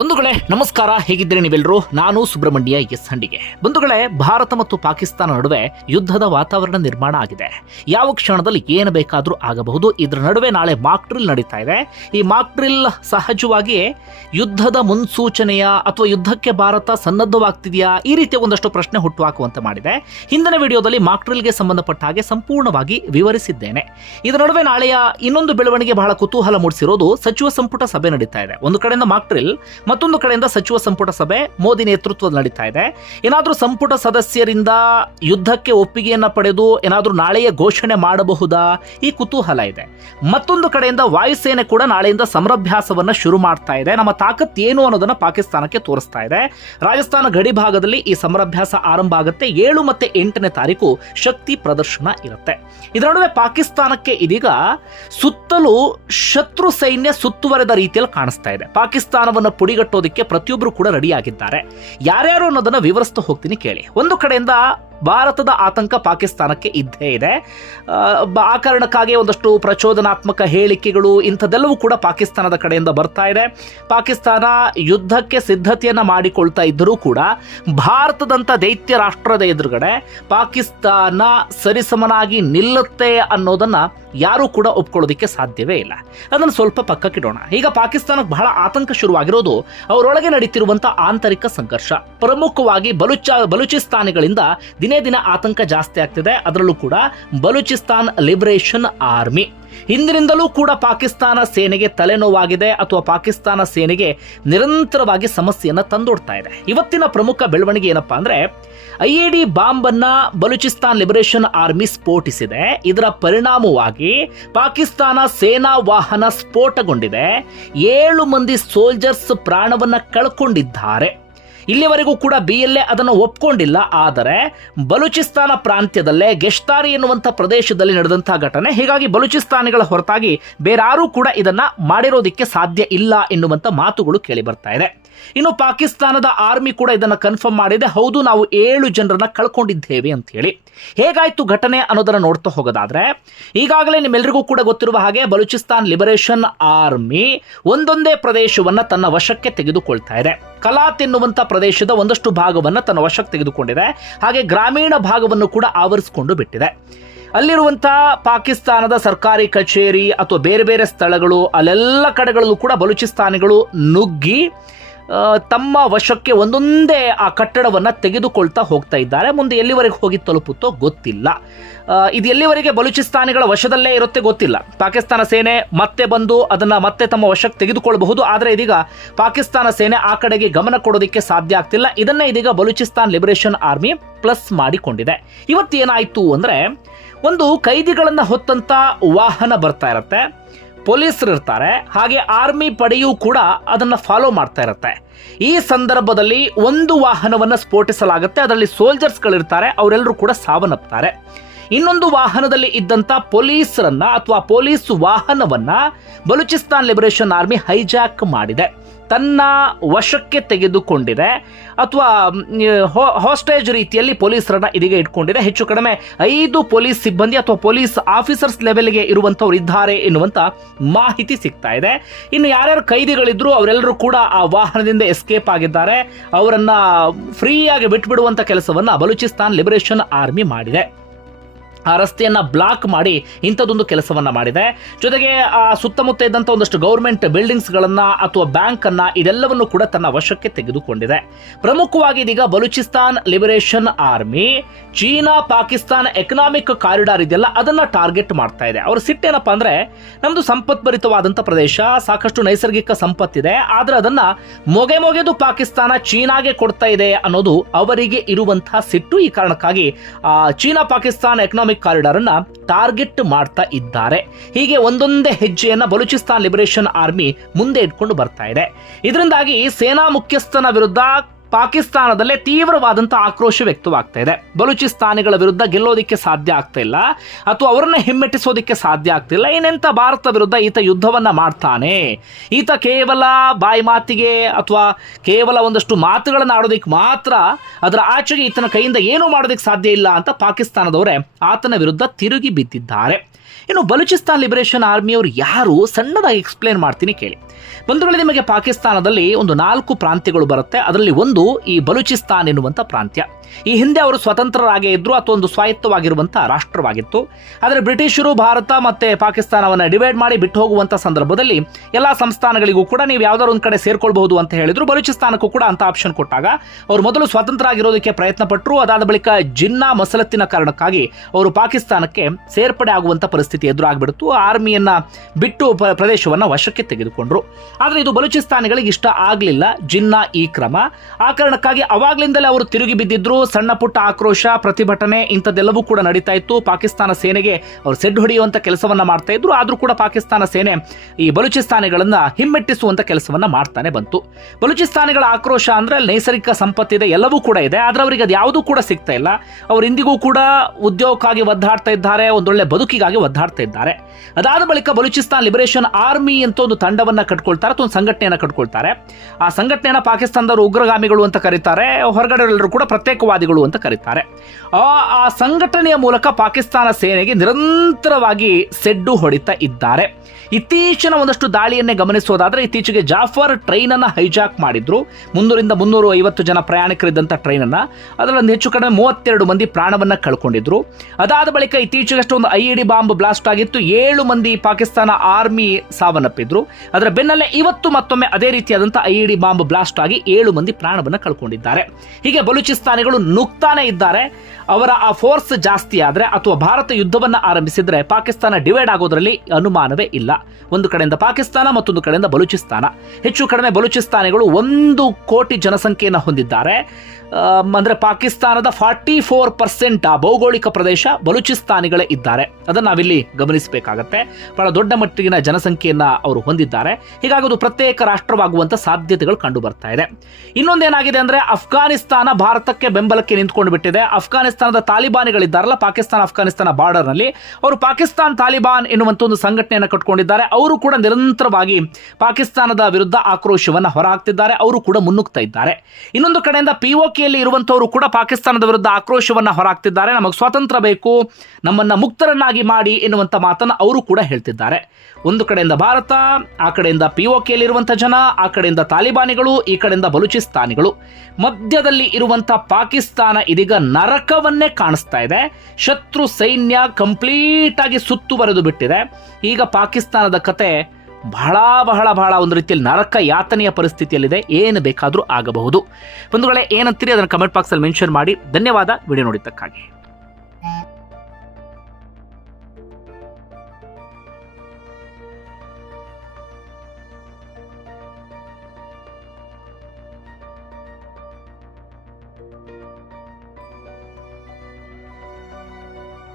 ಬಂಧುಗಳೇ, ನಮಸ್ಕಾರ. ಹೇಗಿದ್ದೀರಿ ನೀವೆಲ್ಲರೂ ನಾನು ಸುಬ್ರಹ್ಮಣ್ಯ ಎಸ್ ಹಂಡಿಗೆ. ಬಂಧುಗಳೇ, ಭಾರತ ಮತ್ತು ಪಾಕಿಸ್ತಾನ ನಡುವೆ ಯುದ್ಧದ ವಾತಾವರಣ ನಿರ್ಮಾಣ ಆಗಿದೆ. ಯಾವ ಕ್ಷಣದಲ್ಲಿ ಏನು ಬೇಕಾದರೂ ಆಗಬಹುದು. ಇದರ ನಡುವೆ ನಾಳೆ ಮಾಕ್ ಡ್ರಿಲ್ ನಡೀತಾ ಇದೆ. ಈ ಮಾಕ್ ಡ್ರಿಲ್ ಸಹಜವಾಗಿ ಯುದ್ಧದ ಮುನ್ಸೂಚನೆಯ ಅಥವಾ ಯುದ್ಧಕ್ಕೆ ಭಾರತ ಸನ್ನದ್ಧವಾಗ್ತಿದೆಯಾ? ಈ ರೀತಿಯ ಒಂದಷ್ಟು ಪ್ರಶ್ನೆ ಹುಟ್ಟುಹಾಕುವಂತೆ ಮಾಡಿದೆ. ಹಿಂದಿನ ವಿಡಿಯೋದಲ್ಲಿ ಮಾಕ್ ಡ್ರಿಲ್ಗೆ ಸಂಬಂಧಪಟ್ಟ ಹಾಗೆ ಸಂಪೂರ್ಣವಾಗಿ ವಿವರಿಸಿದ್ದೇನೆ. ಇದರ ನಡುವೆ ನಾಳೆಯ ಇನ್ನೊಂದು ಬೆಳವಣಿಗೆ ಬಹಳ ಕುತೂಹಲ ಮೂಡಿಸಿರೋದು ಸಚಿವ ಸಂಪುಟ ಸಭೆ ನಡೀತಾ ಇದೆ. ಒಂದು ಕಡೆಯಿಂದ ಮಾಕ್ ಡ್ರಿಲ್ ಮತ್ತೊಂದು ಕಡೆಯಿಂದ ಸಚಿವ ಸಂಪುಟ ಸಭೆ ಮೋದಿ ನೇತೃತ್ವದಲ್ಲಿ ನಡೀತಾ ಇದೆ. ಏನಾದರೂ ಸಂಪುಟ ಸದಸ್ಯರಿಂದ ಯುದ್ಧಕ್ಕೆ ಒಪ್ಪಿಗೆಯನ್ನ ಪಡೆದು ಏನಾದರೂ ನಾಳೆಯೇ ಘೋಷಣೆ ಮಾಡಬಹುದಾ? ಈ ಕುತೂಹಲ ಇದೆ. ಮತ್ತೊಂದು ಕಡೆಯಿಂದ ವಾಯುಸೇನೆ ಕೂಡ ನಾಳೆಯಿಂದ ಸಮರಭ್ಯಾಸವನ್ನು ಶುರು ಮಾಡ್ತಾ ಇದೆ. ನಮ್ಮ ತಾಕತ್ ಏನು ಅನ್ನೋದನ್ನ ಪಾಕಿಸ್ತಾನಕ್ಕೆ ತೋರಿಸ್ತಾ ಇದೆ. ರಾಜಸ್ಥಾನ ಗಡಿ ಭಾಗದಲ್ಲಿ ಈ ಸಮರಭ್ಯಾಸ ಆರಂಭ ಆಗುತ್ತೆ. ಏಳು ಮತ್ತೆ ಎಂಟನೇ ತಾರೀಕು ಶಕ್ತಿ ಪ್ರದರ್ಶನ ಇರುತ್ತೆ. ಇದರ ನಡುವೆ ಪಾಕಿಸ್ತಾನಕ್ಕೆ ಇದೀಗ ಸುತ್ತಲೂ ಶತ್ರು ಸೈನ್ಯ ಸುತ್ತುವರೆದ ರೀತಿಯಲ್ಲಿ ಕಾಣಿಸ್ತಾ ಇದೆ. ಪಾಕಿಸ್ತಾನವನ್ನು ಪುಡಿಗಟ್ಟೋದಕ್ಕೆ ಪ್ರತಿಯೊಬ್ಬರು ಕೂಡ ರೆಡಿ ಆಗಿದ್ದಾರೆ ಯಾರ್ಯಾರು ಅನ್ನೋದನ್ನ ವಿವರಿಸ್ತಾ ಹೋಗ್ತೀನಿ ಕೇಳಿ. ಒಂದು ಕಡೆಯಿಂದ ಭಾರತದ ಆತಂಕ ಪಾಕಿಸ್ತಾನಕ್ಕೆ ಇದ್ದೇ ಇದೆ. ಆ, ಕಾರಣಕ್ಕಾಗಿ ಒಂದಷ್ಟು ಪ್ರಚೋದನಾತ್ಮಕ ಹೇಳಿಕೆಗಳು ಇಂಥದ್ದೆಲ್ಲವೂ ಕೂಡ ಪಾಕಿಸ್ತಾನದ ಕಡೆಯಿಂದ ಬರ್ತಾ ಇದೆ. ಪಾಕಿಸ್ತಾನ ಯುದ್ಧಕ್ಕೆ ಸಿದ್ಧತೆಯನ್ನ ಮಾಡಿಕೊಳ್ತಾ ಇದ್ದರೂ ಕೂಡ ಭಾರತದಂಥ ದೈತ್ಯ ರಾಷ್ಟ್ರದ ಎದುರುಗಡೆ ಪಾಕಿಸ್ತಾನ ಸರಿಸಮನಾಗಿ ನಿಲ್ಲುತ್ತೆ ಅನ್ನೋದನ್ನ ಯಾರೂ ಕೂಡ ಒಪ್ಕೊಳ್ಳೋದಕ್ಕೆ ಸಾಧ್ಯವೇ ಇಲ್ಲ. ಅದನ್ನು ಸ್ವಲ್ಪ ಪಕ್ಕಕ್ಕಿಡೋಣ ಈಗ ಪಾಕಿಸ್ತಾನಕ್ಕೆ ಬಹಳ ಆತಂಕ ಶುರುವಾಗಿರೋದು ಅವರೊಳಗೆ ನಡೀತಿರುವಂಥ ಆಂತರಿಕ ಸಂಘರ್ಷ. ಪ್ರಮುಖವಾಗಿ ಬಲುಚ ಬಲೂಚಿಸ್ತಾನಿಗಳಿಂದ ದಿನೇ ದಿನ ಆತಂಕ ಜಾಸ್ತಿ ಆಗ್ತಿದೆ. ಅದರಲ್ಲೂ ಕೂಡ ಬಲೂಚಿಸ್ತಾನ್ ಲಿಬರೇಷನ್ ಆರ್ಮಿ. ಹಿಂದಿನಿಂದಲೂ ಕೂಡ ಪಾಕಿಸ್ತಾನ ಸೇನೆಗೆ ತಲೆನೋವಾಗಿದೆ ಅಥವಾ ಪಾಕಿಸ್ತಾನ ಸೇನೆಗೆ ನಿರಂತರವಾಗಿ ಸಮಸ್ಯೆಯನ್ನು ತಂದೊಡ್ತಾ ಇದೆ. ಇವತ್ತಿನ ಪ್ರಮುಖ ಬೆಳವಣಿಗೆ ಏನಪ್ಪಾ ಅಂದ್ರೆ, ಐ ಎ ಡಿ ಬಾಂಬ್ ಅನ್ನ ಬಲೂಚಿಸ್ತಾನ್ ಲಿಬರೇಷನ್ ಆರ್ಮಿ ಸ್ಫೋಟಿಸಿದೆ. ಇದರ ಪರಿಣಾಮವಾಗಿ ಪಾಕಿಸ್ತಾನ ಸೇನಾ ವಾಹನ ಸ್ಫೋಟಗೊಂಡಿದೆ. ಏಳು ಮಂದಿ ಸೋಲ್ಜರ್ಸ್ ಪ್ರಾಣವನ್ನ ಕಳ್ಕೊಂಡಿದ್ದಾರೆ. ಇಲ್ಲಿವರೆಗೂ ಕೂಡ ಬಿ ಎಲ್ ಅದನ್ನು ಒಪ್ಕೊಂಡಿಲ್ಲ, ಆದರೆ ಬಲೂಚಿಸ್ತಾನ ಪ್ರಾಂತ್ಯದಲ್ಲೇ ಗೆಶ್ತಾರಿ ಎನ್ನುವಂಥ ಪ್ರದೇಶದಲ್ಲಿ ನಡೆದಂತಹ ಘಟನೆ. ಹೀಗಾಗಿ ಬಲೂಚಿಸ್ತಾನಿಗಳ ಹೊರತಾಗಿ ಬೇರಾರೂ ಕೂಡ ಇದನ್ನ ಮಾಡಿರೋದಕ್ಕೆ ಸಾಧ್ಯ ಇಲ್ಲ ಎನ್ನುವಂಥ ಮಾತುಗಳು ಕೇಳಿ ಬರ್ತಾ ಇದೆ. ಇನ್ನು ಪಾಕಿಸ್ತಾನದ ಆರ್ಮಿ ಕೂಡ ಇದನ್ನ ಕನ್ಫರ್ಮ್ ಮಾಡಿದೆ. ಹೌದು, ನಾವು ಏಳು ಜನರನ್ನ ಕಳ್ಕೊಂಡಿದ್ದೇವೆ ಅಂತ ಹೇಳಿ. ಹೇಗಾಯ್ತು ಘಟನೆ ಅನ್ನೋದನ್ನ ನೋಡ್ತಾ ಹೋಗೋದಾದ್ರೆ, ಈಗಾಗಲೇ ನಿಮ್ಮೆಲ್ಲರಿಗೂ ಕೂಡ ಗೊತ್ತಿರುವ ಹಾಗೆ ಬಲೂಚಿಸ್ತಾನ್ ಲಿಬರೇಷನ್ ಆರ್ಮಿ ಒಂದೊಂದೇ ಪ್ರದೇಶವನ್ನ ತನ್ನ ವಶಕ್ಕೆ ತೆಗೆದುಕೊಳ್ತಾ ಇದೆ. ಕಲಾತ್ ಎನ್ನುವಂತ ಪ್ರದೇಶದ ಒಂದಷ್ಟು ಭಾಗವನ್ನ ತನ್ನ ವಶಕ್ಕೆ ತೆಗೆದುಕೊಂಡಿದೆ. ಹಾಗೆ ಗ್ರಾಮೀಣ ಭಾಗವನ್ನು ಕೂಡ ಆವರಿಸಿಕೊಂಡು ಬಿಟ್ಟಿದೆ. ಅಲ್ಲಿರುವಂಥ ಪಾಕಿಸ್ತಾನದ ಸರ್ಕಾರಿ ಕಚೇರಿ ಅಥವಾ ಬೇರೆ ಬೇರೆ ಸ್ಥಳಗಳು ಅಲ್ಲೆಲ್ಲ ಕಡೆಗಳಲ್ಲೂ ಕೂಡ ಬಲೂಚಿಸ್ತಾನಿಗಳು ನುಗ್ಗಿ ತಮ್ಮ ವಶಕ್ಕೆ ಒಂದೊಂದೇ ಆ ಕಟ್ಟಡವನ್ನು ತೆಗೆದುಕೊಳ್ತಾ ಹೋಗ್ತಾ ಇದ್ದಾರೆ. ಮುಂದೆ ಎಲ್ಲಿವರೆಗೆ ಹೋಗಿ ತಲುಪುತ್ತೋ ಗೊತ್ತಿಲ್ಲ. ಇದು ಎಲ್ಲಿವರೆಗೆ ಬಲೂಚಿಸ್ತಾನಿಗಳ ವಶದಲ್ಲೇ ಇರುತ್ತೆ ಗೊತ್ತಿಲ್ಲ. ಪಾಕಿಸ್ತಾನ ಸೇನೆ ಮತ್ತೆ ಬಂದು ಅದನ್ನು ಮತ್ತೆ ತಮ್ಮ ವಶಕ್ಕೆ ತೆಗೆದುಕೊಳ್ಳಬಹುದು ಆದರೆ ಇದೀಗ ಪಾಕಿಸ್ತಾನ ಸೇನೆ ಆ ಕಡೆಗೆ ಗಮನ ಕೊಡೋದಕ್ಕೆ ಸಾಧ್ಯ ಆಗ್ತಿಲ್ಲ. ಇದನ್ನೇ ಇದೀಗ ಬಲೂಚಿಸ್ತಾನ್ ಲಿಬರೇಷನ್ ಆರ್ಮಿ ಪ್ಲಸ್ ಮಾಡಿಕೊಂಡಿದೆ. ಇವತ್ತೇನಾಯಿತು ಅಂದರೆ ಒಂದು ಕೈದಿಗಳನ್ನು ಹೊತ್ತಂತ ವಾಹನ ಬರ್ತಾ ಇರತ್ತೆ. ಪೊಲೀಸರು ಇರ್ತಾರೆ, ಹಾಗೆ ಆರ್ಮಿ ಪಡೆಯೂ ಕೂಡ ಅದನ್ನ ಫಾಲೋ ಮಾಡ್ತಾ ಇರುತ್ತೆ. ಈ ಸಂದರ್ಭದಲ್ಲಿ ಒಂದು ವಾಹನವನ್ನ ಸ್ಫೋಟಿಸಲಾಗುತ್ತೆ, ಅದರಲ್ಲಿ ಸೋಲ್ಜರ್ಸ್ಗಳಿರ್ತಾರೆ ಅವರೆಲ್ಲರೂ ಕೂಡ ಸಾವನ್ನಪ್ತಾರೆ. ಇನ್ನೊಂದು ವಾಹನದಲ್ಲಿ ಇದ್ದಂತ ಪೊಲೀಸರನ್ನ ಅಥವಾ ಪೊಲೀಸ್ ವಾಹನವನ್ನ ಬಲೂಚಿಸ್ತಾನ್ ಲಿಬರೇಷನ್ ಆರ್ಮಿ ಹೈಜಾಕ್ ಮಾಡಿದೆ. ತನ್ನ ವಶಕ್ಕೆ ತೆಗೆದುಕೊಂಡಿದೆ ಅಥವಾ ಹಾಸ್ಟೇಜ್ ರೀತಿಯಲ್ಲಿ ಪೊಲೀಸರನ್ನ ಇದೀಗ ಇಟ್ಕೊಂಡಿದೆ. ಹೆಚ್ಚು ಕಡಿಮೆ ಐದು ಪೊಲೀಸ್ ಸಿಬ್ಬಂದಿ ಅಥವಾ ಪೊಲೀಸ್ ಆಫೀಸರ್ಸ್ ಲೆವೆಲ್ಗೆ ಇರುವಂತವ್ರು ಇದ್ದಾರೆ ಎನ್ನುವಂತ ಮಾಹಿತಿ ಸಿಗ್ತಾ ಇದೆ. ಇನ್ನು ಯಾರ್ಯಾರು ಕೈದಿಗಳಿದ್ರು ಅವರೆಲ್ಲರೂ ಕೂಡ ಆ ವಾಹನದಿಂದ ಎಸ್ಕೇಪ್ ಆಗಿದ್ದಾರೆ. ಅವರನ್ನ ಫ್ರೀಯಾಗಿ ಬಿಟ್ಬಿಡುವಂತ ಕೆಲಸವನ್ನ ಬಲೂಚಿಸ್ತಾನ್ ಲಿಬರೇಷನ್ ಆರ್ಮಿ ಮಾಡಿದೆ. ಆ ರಸ್ತೆಯನ್ನ ಬ್ಲಾಕ್ ಮಾಡಿ ಇಂಥದ್ದೊಂದು ಕೆಲಸವನ್ನ ಮಾಡಿದೆ. ಜೊತೆಗೆ ಆ ಸುತ್ತಮುತ್ತ ಇದ್ದಂಥ ಒಂದಷ್ಟು ಗೌರ್ಮೆಂಟ್ ಬಿಲ್ಡಿಂಗ್ಸ್ಗಳನ್ನು ಅಥವಾ ಬ್ಯಾಂಕ್ ಅನ್ನ ಇದೆಲ್ಲವನ್ನು ಕೂಡ ತನ್ನ ವಶಕ್ಕೆ ತೆಗೆದುಕೊಂಡಿದೆ. ಪ್ರಮುಖವಾಗಿ ಇದೀಗ Balochistan liberation army China Pakistan economic corridor ಇದೆಯಲ್ಲ ಅದನ್ನ ಟಾರ್ಗೆಟ್ ಮಾಡ್ತಾ ಇದೆ. ಅವ್ರ ಸಿಟ್ಟೇನಪ್ಪ ಅಂದ್ರೆ ನಮ್ದು ಸಂಪತ್ಭರಿತವಾದಂಥ ಪ್ರದೇಶ, ಸಾಕಷ್ಟು ನೈಸರ್ಗಿಕ ಸಂಪತ್ತಿದೆ, ಆದ್ರೆ ಅದನ್ನ ಮೊಗೆ ಮೊಗೆದು ಪಾಕಿಸ್ತಾನ ಚೀನಾಗೆ ಕೊಡ್ತಾ ಇದೆ ಅನ್ನೋದು ಅವರಿಗೆ ಇರುವಂತಹ ಸಿಟ್ಟು. ಈ ಕಾರಣಕ್ಕಾಗಿ ಚೀನಾ ಪಾಕಿಸ್ತಾನ ಎಕನಾಮಿಕ್ ಕಾರಿಡಾರ್ ಅನ್ನ ಟಾರ್ಗೆಟ್ ಮಾಡ್ತಾ ಇದ್ದಾರೆ. ಹೀಗೆ ಒಂದೊಂದೇ ಹೆಜ್ಜೆಯನ್ನ ಬಲೂಚಿಸ್ತಾನ್ ಲಿಬರೇಷನ್ ಆರ್ಮಿ ಮುಂದೆ ಇಟ್ಕೊಂಡು ಬರ್ತಾ ಇದೆ. ಇದರಿಂದಾಗಿ ಸೇನಾ ಮುಖ್ಯಸ್ಥನ ವಿರುದ್ಧ ಪಾಕಿಸ್ತಾನದಲ್ಲೇ ತೀವ್ರವಾದಂತಹ ಆಕ್ರೋಶ ವ್ಯಕ್ತವಾಗ್ತಾ ಇದೆ. ಬಲೂಚಿಸ್ತಾನಿಗಳ ವಿರುದ್ಧ ಗೆಲ್ಲೋದಿಕ್ಕೆ ಸಾಧ್ಯ ಆಗ್ತಾ ಇಲ್ಲ. ಅಥವಾ ಅವರನ್ನ ಹಿಮ್ಮೆಟ್ಟಿಸೋದಿಕ್ಕೆ ಸಾಧ್ಯ ಆಗ್ತಿಲ್ಲ ಏನೆಂತ ಭಾರತ ವಿರುದ್ಧ ಈತ ಯುದ್ಧವನ್ನ ಮಾಡ್ತಾನೆ? ಈತ ಕೇವಲ ಬಾಯಿ ಮಾತಿಗೆ ಅಥವಾ ಕೇವಲ ಒಂದಷ್ಟು ಮಾತುಗಳನ್ನು ಆಡೋದಕ್ಕೆ ಮಾತ್ರ ಅದರ ಆಚೆಗೆ ಈತನ ಕೈಯಿಂದ ಏನೂ ಮಾಡೋದಕ್ಕೆ ಸಾಧ್ಯ ಇಲ್ಲ ಅಂತ ಪಾಕಿಸ್ತಾನದವರೇ ಆತನ ವಿರುದ್ಧ ತಿರುಗಿ ಬಿದ್ದಿದ್ದಾರೆ. ಇನ್ನು ಬಲೂಚಿಸ್ತಾನ್ ಲಿಬರೇಷನ್ ಆರ್ಮಿಯವರು ಯಾರು? ಸಣ್ಣದಾಗಿ ಎಕ್ಸ್ಪ್ಲೇನ್ ಮಾಡ್ತೀನಿ ಕೇಳಿ. ಬಂಧುಗಳೇ ನಿಮಗೆ ಪಾಕಿಸ್ತಾನದಲ್ಲಿ ಒಂದು ನಾಲ್ಕು ಪ್ರಾಂತ್ಯಗಳು ಬರುತ್ತೆ. ಅದರಲ್ಲಿ ಒಂದು ಈ ಬಲೂಚಿಸ್ತಾನ್ ಎನ್ನುವಂಥ ಪ್ರಾಂತ್ಯ. ಈ ಹಿಂದೆ ಅವರು ಸ್ವತಂತ್ರರಾಗೇ ಇದ್ರು ಅಥವಾ ಒಂದು ಸ್ವಾಯತ್ತವಾಗಿರುವಂಥ ರಾಷ್ಟ್ರವಾಗಿತ್ತು. ಆದರೆ ಬ್ರಿಟಿಷರು ಭಾರತ ಮತ್ತು ಪಾಕಿಸ್ತಾನವನ್ನು ಡಿವೈಡ್ ಮಾಡಿ ಬಿಟ್ಟು ಹೋಗುವಂಥ ಸಂದರ್ಭದಲ್ಲಿ ಎಲ್ಲ ಸಂಸ್ಥಾನಗಳಿಗೂ ಕೂಡ ನೀವು ಯಾವ್ದಾದ್ರು ಒಂದು ಕಡೆ ಸೇರ್ಕೊಳ್ಬಹುದು ಅಂತ ಹೇಳಿದ್ರು. ಬಲೂಚಿಸ್ತಾನಕ್ಕೂ ಕೂಡ ಅಂತ ಆಪ್ಷನ್ ಕೊಟ್ಟಾಗ ಅವರು ಮೊದಲು ಸ್ವತಂತ್ರ ಆಗಿರೋದಕ್ಕೆ ಪ್ರಯತ್ನ ಪಟ್ಟರು ಅದಾದ ಬಳಿಕ ಜಿನ್ನಾ ಮಸಲತ್ತಿನ ಕಾರಣಕ್ಕಾಗಿ ಅವರು ಪಾಕಿಸ್ತಾನಕ್ಕೆ ಸೇರ್ಪಡೆ ಆಗುವಂಥ ಪರಿಸ್ಥಿತಿ ಎದುರಾಗ್ಬಿಡ್ತು. ಆರ್ಮಿಯನ್ನ ಬಿಟ್ಟು ಪ್ರದೇಶವನ್ನ ವಶಕ್ಕೆ ತೆಗೆದುಕೊಂಡ್ರು. ಆದರೆ ಇದು ಬಲೂಚಿಸ್ತಾನಿಗಳಿಗೆ ಇಷ್ಟ ಆಗಲಿಲ್ಲ. ಜಿನ್ನಾ ಈ ಕ್ರಮ. ಆ ಕಾರಣಕ್ಕಾಗಿ ಅವಾಗ್ಲಿಂದಲೇ ಅವರು ತಿರುಗಿ ಬಿದ್ದಿದ್ರು. ಸಣ್ಣ ಪುಟ್ಟ ಆಕ್ರೋಶ, ಪ್ರತಿಭಟನೆ ಇಂಥದ್ದೆಲ್ಲವೂ ಕೂಡ ನಡೀತಾ ಇತ್ತು. ಪಾಕಿಸ್ತಾನ ಸೇನೆಗೆ ಅವರು ಸೆಡ್ ಹೊಡೆಯುವಂಥ ಕೆಲಸವನ್ನ ಮಾಡ್ತಾ ಇದ್ರು. ಆದರೂ ಕೂಡ ಪಾಕಿಸ್ತಾನ ಸೇನೆ ಈ ಬಲೂಚಿಸ್ತಾನಿಗಳನ್ನು ಹಿಮ್ಮೆಟ್ಟಿಸುವಂತ ಕೆಲಸವನ್ನ ಮಾಡ್ತಾನೆ ಬಂತು. ಬಲೂಚಿಸ್ತಾನಿಗಳ ಆಕ್ರೋಶ ಅಂದ್ರೆ ನೈಸರ್ಗಿಕ ಸಂಪತ್ತಿದೆ, ಎಲ್ಲವೂ ಕೂಡ ಇದೆ. ಆದರೆ ಅವರಿಗೆ ಅದು ಯಾವುದೂ ಕೂಡ ಸಿಗ್ತಾ ಇಲ್ಲ. ಅವ್ರು ಇಂದಿಗೂ ಕೂಡ ಉದ್ಯೋಗಕ್ಕಾಗಿ ಒದ್ದಾಡ್ತಾ ಇದ್ದಾರೆ, ಒಂದೊಳ್ಳೆ ಬದುಕಿಗಾಗಿ ಒದ್ದಾಡ್ತಾ ಇದ್ದಾರೆ. ಅದಾದ ಬಳಿಕ ಬಲೂಚಿಸ್ತಾನ್ ಲಿಬರೇಷನ್ ಆರ್ಮಿ ಅಂತ ಒಂದು ತಂಡವನ್ನ ಕಟ್ಕೊಳ್ತಾರೆ ಅಥವಾ ಒಂದು ಸಂಘಟನೆಯನ್ನು ಕಟ್ಕೊಳ್ತಾರೆ. ಆ ಸಂಘಟನೆಯನ್ನು ಪಾಕಿಸ್ತಾನದವರು ಉಗ್ರಗಾಮಿಗಳು ಅಂತ ಕರೀತಾರೆ ಎಲ್ಲರೂ ಕೂಡ ಪ್ರತ್ಯೇಕವಾದಿಗಳು ಅಂತ ಕರೀತಾರೆ. ಆ ಸಂಘಟನೆಯ ಮೂಲಕ ಪಾಕಿಸ್ತಾನ ಸೇನೆಗೆ ನಿರಂತರವಾಗಿ ಸೆಡ್ಡು ಹೊಡಿತಾ ಇದ್ದಾರೆ. ಇತ್ತೀಚಿನ ಒಂದಷ್ಟು ದಾಳಿಯನ್ನೇ ಗಮನಿಸೋದಾದ್ರೆ ಇತ್ತೀಚೆಗೆ ಜಾಫರ್ ಟ್ರೈನ್ ಅನ್ನ ಹೈಜಾಕ್ ಮಾಡಿದ್ರು. ಮುನ್ನೂರಿಂದ ಮುನ್ನೂರು ಐವತ್ತು ಜನ ಪ್ರಯಾಣಿಕರಿದ್ದಂಥ ಟ್ರೈನ್ ಅನ್ನ ಅದರಲ್ಲಿ ಹೆಚ್ಚು ಕಡಿಮೆ ಮೂವತ್ತೆರಡು ಮಂದಿ ಪ್ರಾಣವನ್ನ ಕಳ್ಕೊಂಡಿದ್ರು. ಅದಾದ ಬಳಿಕ ಇತ್ತೀಚೆಗಷ್ಟು ಒಂದು ಐ ಡಿ ಬಾಂಬ್ ಬ್ಲಾಸ್ಟ್ ಆಗಿತ್ತು. ಏಳು ಮಂದಿ ಪಾಕಿಸ್ತಾನ ಆರ್ಮಿ ಸಾವನ್ನಪ್ಪಿದ್ರು. ಅದರ ಬೆನ್ನಲ್ಲೇ ಇವತ್ತು ಮತ್ತೊಮ್ಮೆ ಅದೇ ರೀತಿಯಾದಂತಹ ಐ ಡಿ ಬಾಂಬ್ ಬ್ಲಾಸ್ಟ್ ಆಗಿ ಏಳು ಮಂದಿ ಪ್ರಾಣವನ್ನು ಕಳ್ಕೊಂಡಿದ್ದಾರೆ. ಹೀಗೆ ಬಲೂಚಿಸ್ತಾನಿಗಳು ನುಗ್ತಾನೆ ಇದ್ದಾರೆ. ಅವರ ಆ ಫೋರ್ಸ್ ಜಾಸ್ತಿ ಆದರೆ ಅಥವಾ ಭಾರತ ಯುದ್ಧವನ್ನ ಆರಂಭಿಸಿದ್ರೆ ಪಾಕಿಸ್ತಾನ ಡಿವೈಡ್ ಆಗೋದ್ರಲ್ಲಿ ಅನುಮಾನವೇ ಇಲ್ಲ. ಒಂದು ಕಡೆಯಿಂದ ಪಾಕಿಸ್ತಾನ, ಮತ್ತೊಂದು ಕಡೆಯಿಂದ ಬಲೂಚಿಸ್ತಾನ. ಹೆಚ್ಚು ಕಡಿಮೆ ಬಲೂಚಿಸ್ತಾನಿಗಳು ಒಂದು ಕೋಟಿ ಜನಸಂಖ್ಯೆಯನ್ನು ಹೊಂದಿದ್ದಾರೆ. ಅಂದರೆ ಪಾಕಿಸ್ತಾನದ ಫಾರ್ಟಿ ಫೋರ್ ಪರ್ಸೆಂಟ್ ಆ ಭೌಗೋಳಿಕ ಪ್ರದೇಶ ಬಲೂಚಿಸ್ತಾನಿಗಳೇ ಇದ್ದಾರೆ. ಅದನ್ನು ನಾವಿಲ್ಲಿ ಗಮನಿಸಬೇಕಾಗತ್ತೆ. ಬಹಳ ದೊಡ್ಡ ಮಟ್ಟಿಗಿನ ಜನಸಂಖ್ಯೆಯನ್ನು ಅವರು ಹೊಂದಿದ್ದಾರೆ. ಹೀಗಾಗಿ ಅದು ಪ್ರತ್ಯೇಕ ರಾಷ್ಟ್ರವಾಗುವಂಥ ಸಾಧ್ಯತೆಗಳು ಕಂಡು ಬರ್ತಾ ಇದೆ. ಇನ್ನೊಂದೇನಾಗಿದೆ ಅಂದ್ರೆ ಅಫ್ಘಾನಿಸ್ತಾನ ಭಾರತಕ್ಕೆ ಬೆಂಬಲಕ್ಕೆ ನಿಂತ್ಕೊಂಡು ಬಿಟ್ಟಿದೆ ಅಫ್ಘಾನಿಸ್ತಾನದ ತಾಲಿಬಾನಿಗಳಿದ್ದಾರಲ್ಲ ಪಾಕಿಸ್ತಾನ ಅಫ್ಘಾನಿಸ್ತಾನ ಬಾರ್ಡರ್ನಲ್ಲಿ ಅವರು ಪಾಕಿಸ್ತಾನ್ ತಾಲಿಬಾನ್ ಎನ್ನುವಂಥ ಒಂದು ಸಂಘಟನೆಯನ್ನು ಕಟ್ಕೊಂಡಿದ್ದಾರೆ. ಅವರು ಕೂಡ ನಿರಂತರವಾಗಿ ಪಾಕಿಸ್ತಾನದ ವಿರುದ್ಧ ಆಕ್ರೋಶವನ್ನು ಹೊರಹಾಕ್ತಿದ್ದಾರೆ. ಅವರು ಕೂಡ ಮುನ್ನುಗ್ತಾ ಇದ್ದಾರೆ. ಇನ್ನೊಂದು ಕಡೆಯಿಂದ ಪಿಒಕೆಯಲ್ಲಿ ಇರುವಂತವರು ಕೂಡ ಪಾಕಿಸ್ತಾನದ ವಿರುದ್ಧ ಆಕ್ರೋಶವನ್ನು ಹೊರಹಾಕ್ತಿದ್ದಾರೆ. ನಮಗೆ ಸ್ವಾತಂತ್ರ್ಯ ಬೇಕು, ನಮ್ಮನ್ನ ಮುಕ್ತರನ್ನಾಗಿ ಮಾಡಿ ಎನ್ನುವಂಥ ಮಾತನ್ನು ಅವರು ಕೂಡ ಹೇಳ್ತಿದ್ದಾರೆ. ಒಂದು ಕಡೆಯಿಂದ ಭಾರತ, ಆ ಕಡೆಯಿಂದ ಪಿಒಕೆಯಲ್ಲಿ ಇರುವಂತ ಜನ, ಆ ಕಡೆಯಿಂದ ತಾಲಿಬಾನಿಗಳು, ಈ ಕಡೆಯಿಂದ ಬಲೂಚಿಸ್ತಾನಿಗಳು. ಮಧ್ಯದಲ್ಲಿ ಇರುವಂಥ ಪಾಕಿಸ್ತಾನ ಇದೀಗ ನರಕವನ್ನೇ ಕಾಣಿಸ್ತಾ ಇದೆ. ಶತ್ರು ಸೈನ್ಯ ಕಂಪ್ಲೀಟ್ ಆಗಿ ಸುತ್ತುವರೆದು ಬಿಟ್ಟಿದೆ. ಈಗ ಪಾಕಿಸ್ತಾನದ ಕತೆ ಬಹಳ ಬಹಳ ಬಹಳ ಒಂದು ರೀತಿಯಲ್ಲಿ ನರಕ ಯಾತನೆಯ ಪರಿಸ್ಥಿತಿಯಲ್ಲಿದೆ. ಏನು ಬೇಕಾದರೂ ಆಗಬಹುದು. ಬಂಧುಗಳೇ, ಏನಂತೀರಿ? ಅದನ್ನು ಕಮೆಂಟ್ ಬಾಕ್ಸಲ್ಲಿ ಮೆನ್ಷನ್ ಮಾಡಿ. ಧನ್ಯವಾದ. ವಿಡಿಯೋ ನೋಡಿದ್ದಕ್ಕಾಗಿ.